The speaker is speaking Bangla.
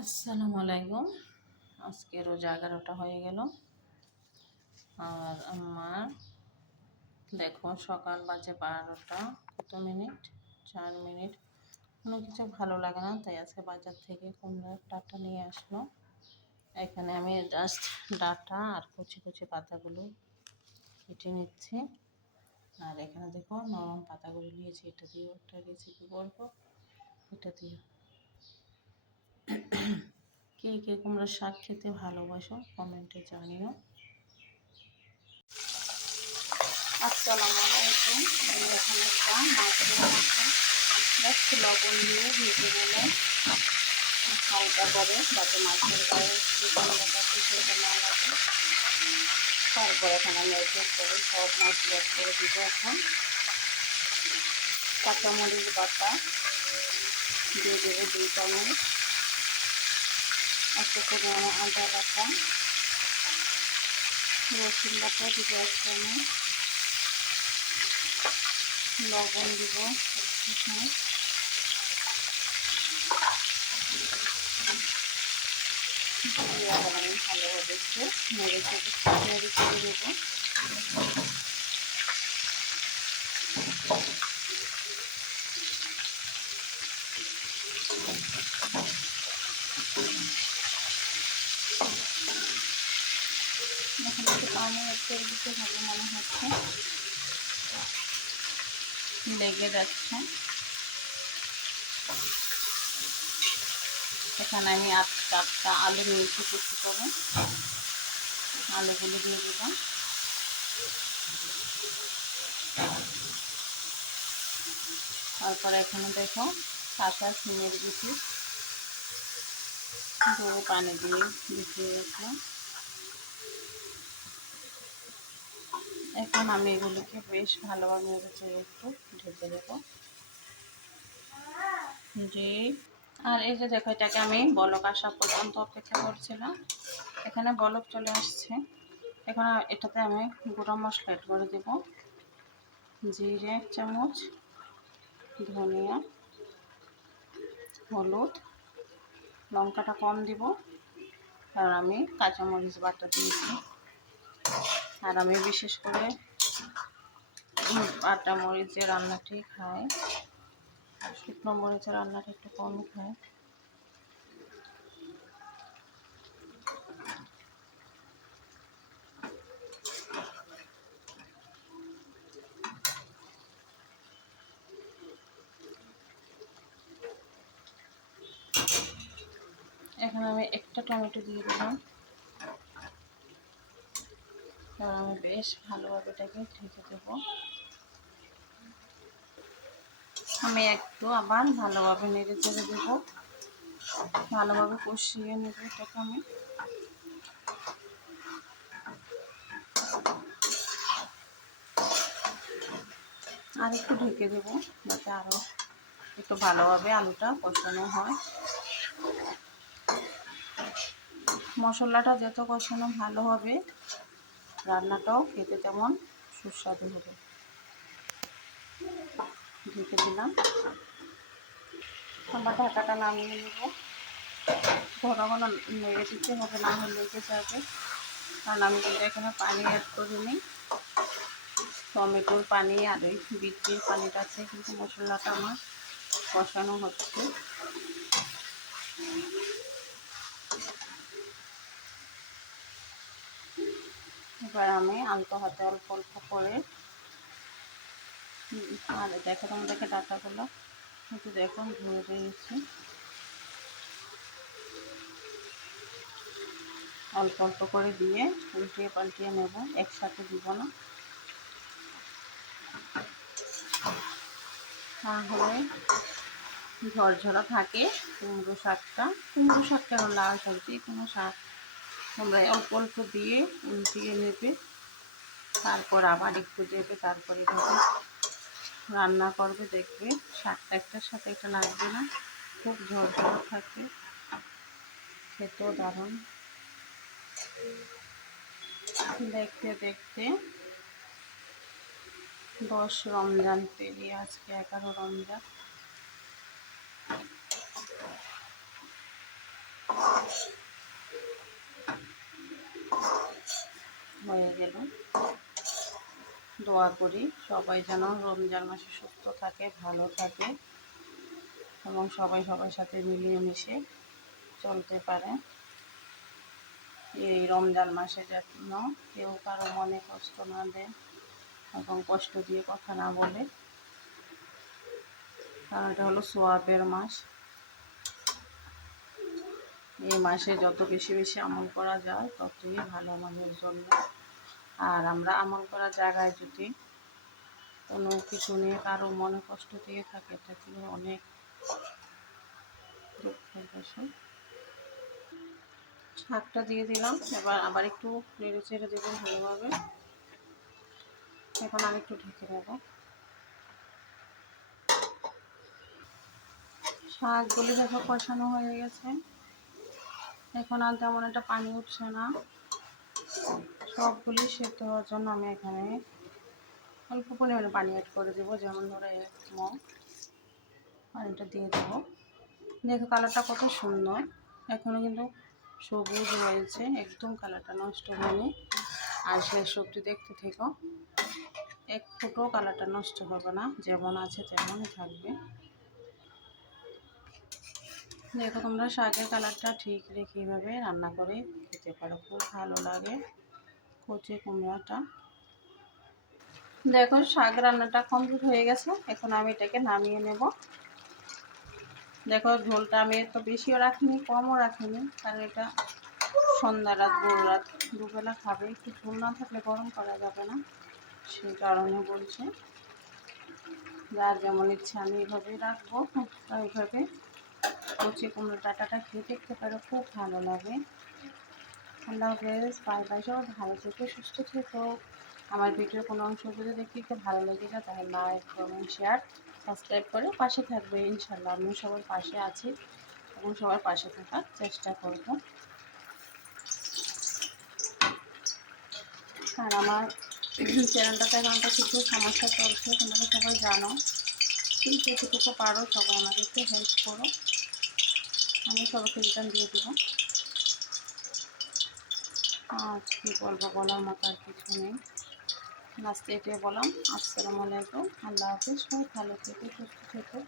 আসসালামু আলাইকুম। আজকে রোজ এগারোটা হয়ে গেল। আর আমার দেখো সকাল বাজে বারোটা, কত মিনিট? চার মিনিট। কোনো কিছু ভালো লাগে না, তাই আজকে বাজার থেকে কুমড়ার ডাটা নিয়ে আসলো। এখানে আমি জাস্ট ডাটা আর কুচি কুচি পাতাগুলো কেটে নিচ্ছি। আর এখানে দেখো নরম পাতাগুলো নিয়েছি, এটা দিয়ে একটা রেসিপি করব, এটা দিয়ে কে কে কুমড়োর শাক খেতে ভালোবাসো, কমেন্টে জানিও। আসসালামু আলাইকুম। আমি এখন একটা মাছের মাথা। লবণ দিয়ে ভেজে নিলে হালকা করে, যাতে মাছের গায়ে যে কুমড়োটা সেটা না লাগে। তারপর এখানে আমি এক এক করে সব মাছ অ্যাড করে দিব এখন। কাঁচামরিচ বাটা, দিয়ে দেবো দুই চামচ। একটা করে আদা বাটা রসুন বাটা দিব এক চামচ লবণ দিব আবার আমি ভালোভাবে পানি একটু দিতে হবে মনে হচ্ছে। লেগে যাচ্ছে। এখানে আমি আট চারটা আলু নিয়েছি কুচি করে। আলুগুলো দিয়ে দিলাম। তারপরে এখানে দেখো কাঁচা সিমের বিচি পুরো পানি দিয়ে ভিজিয়ে রাখলাম এখন আমি এগুলোকে বেশ ভালোভাবে নেড়েছে একটু ঢেকে দেবো। জি। আর এই যে দেখো, এটাকে আমি বলক আসা পর্যন্ত অপেক্ষা করছিলাম। এখানে বলক চলে আসছে। এখন এটাতে আমি গুঁড়ো মশলা এড করে দেব। জিরে এক চামচ, ধনিয়া, হলুদ, লঙ্কাটা কম দিব। কারণ আমি কাঁচামরিচ বাটা দিয়েছি। আর আমি বিশেষ করে আটা মরিচের রান্নাটি খাই। শুকনো মরিচের রান্নাটা একটু কম খাই। এখানে আমি একটা টমেটো দিয়ে দিলাম। আমি বেশ ভালোভাবে এটাকে ঢেকে দেব। আমি একটু আবার ভালোভাবে নেড়ে চেড়ে দেব। ভালোভাবে কষিয়ে নেব এটাকে আমি। আর একটু ঢেকে দেব যাতে আরও একটু ভালোভাবে আলুটা কষানো হয়। মশলাটা যত কষানো ভালো হবে রান্নাটাও খেতে তেমন সুস্বাদু হবে। ঢেকে দিলাম। আমরা ঢাকাটা নামিয়ে নেব। ঘন ঘন নেড়ে দিতে হবে, না হলে লেগে যাবে। কারণ আমি কিন্তু এখানে পানি অ্যাড করিনি। টমেটোর পানি আর ওই বিটির পানিটাতে কিন্তু মশলাটা আমার কষানো হচ্ছে। এবার আমি আলতো হাতে অল্প অল্প করে আর দেখো তোমাদেরকে ডাটাগুলো কিন্তু দেখুন ধুয়ে দিয়েছি অল্প অল্প করে দিয়ে উল্টিয়ে পাল্টিয়ে নেব, একসাথে দিব না। তাহলে ঝরঝরা থাকে কুমড়ো শাকটা। কুমড়ো শাকটা লাল সবজি কোনো শাক তোমরা অল্প অল্প দিয়ে উল্টিয়ে নেবে। তারপর আবার একটু দেবে, তারপরে এভাবে রান্না করবে। দেখবে শাকটা একটার সাথে একটা লাগবে না, খুব ঝরঝর থাকে। খেতেও দারুণ। দেখতে দেখতে দশ রমজান, পেরিয়ে আজকে এগারো রমজান। হয়ে গেল। দোয়া করি সবাই যেন রমজান মাসে সুস্থ থাকে, ভালো থাকে এবং সবাই সবার সাথে মিলিয়ে মিশে চলতে পারে। এই রমজান মাসে যেন কেউ কারও মনে কষ্ট না দেয় এবং কষ্ট দিয়ে কথা না বলে। কারণ এটা হলো সোয়াবের মাস। এই মাসে যত বেশি বেশি আমল করা যায়, ততই ভালো আমাদের জন্য। আর আমরা আমল করা জায়গায় যদি কোনো কিছু নিয়ে কারও মনে কষ্ট দিয়ে থাকে কিন্তু অনেক দুঃখের শাকটা দিয়ে দিলাম, এবার আবার একটু নেড়ে চেড়ে দেবো ভালোভাবে। এখন আমি একটু ঢেকে দেবো। শাকগুলি দেখো কষানো হয়ে গেছে। এখন আর তেমন একটা পানি উঠছে না। সবগুলি সেদ্ধ হওয়ার জন্য আমি এখানে অল্প পরিমাণে পানি অ্যাড করে দেবো, যেমন ধরো এক পানিটা দিয়ে দেবো। দেখো কালারটা কত সুন্দর। এখনও কিন্তু সবুজ রয়েছে, একদম কালারটা নষ্ট হয়নি। আর শেষ সবজি দেখতে থেকো, এক ফুটো কালারটা নষ্ট হবে না, যেমন আছে তেমনই থাকবে। দেখো তোমরা শাকের কালারটা ঠিক রেখে এভাবে রান্না করে খেতে পারো। খুব ভালো লাগে কচি কুমড়াটা। দেখো শাক রান্নাটা কমপ্লিট হয়ে গেছে। এখন আমি এটাকে নামিয়ে নেব। দেখো ঝোলটা আমি তো বেশিও রাখিনি, কমও রাখিনি, কারণ এটা সন্ধ্যা রাত, ভোর রাত, দুবেলা খাবে। একটু ঝোল না থাকলে গরম করা যাবে না সেই কারণে বলছে। যার যেমন ইচ্ছা আমি এইভাবেই রাখব এইভাবে কচি কুমড়ো ডাটাটা খেয়ে দেখতে পারো, খুব ভালো লাগে। আল্লাহ হাফেজ বাই বাই, সবাই ভালো থেকো, সুস্থ থেকো। আমার ভিডিওর কোনো অংশ যদি দেখতে একটু ভালো লেগে যায়, তাহলে লাইক কমেন্ট শেয়ার সাবস্ক্রাইব করে পাশে থাকবে। ইনশাল্লাহ আমিও সবার পাশে আছি এবং সবার পাশে থাকার চেষ্টা করব। আর আমার চ্যানেলটাতে এখন তো কিছু সমস্যা চলছে, তোমরা সবাই জানো। কিন্তু যেটুকু পারো, সবাই আমাদেরকে হেল্প করো। আমি সবাইকে রিটার্ন দিয়ে দেবো। আর কি বলব বলার মতো আর কিছু নেই। লাস্টে এটাই বললাম। আসসালামু আলাইকুম। আল্লাহ হাফিজ। খুব ভালো থেকে, সুস্থ থেকো।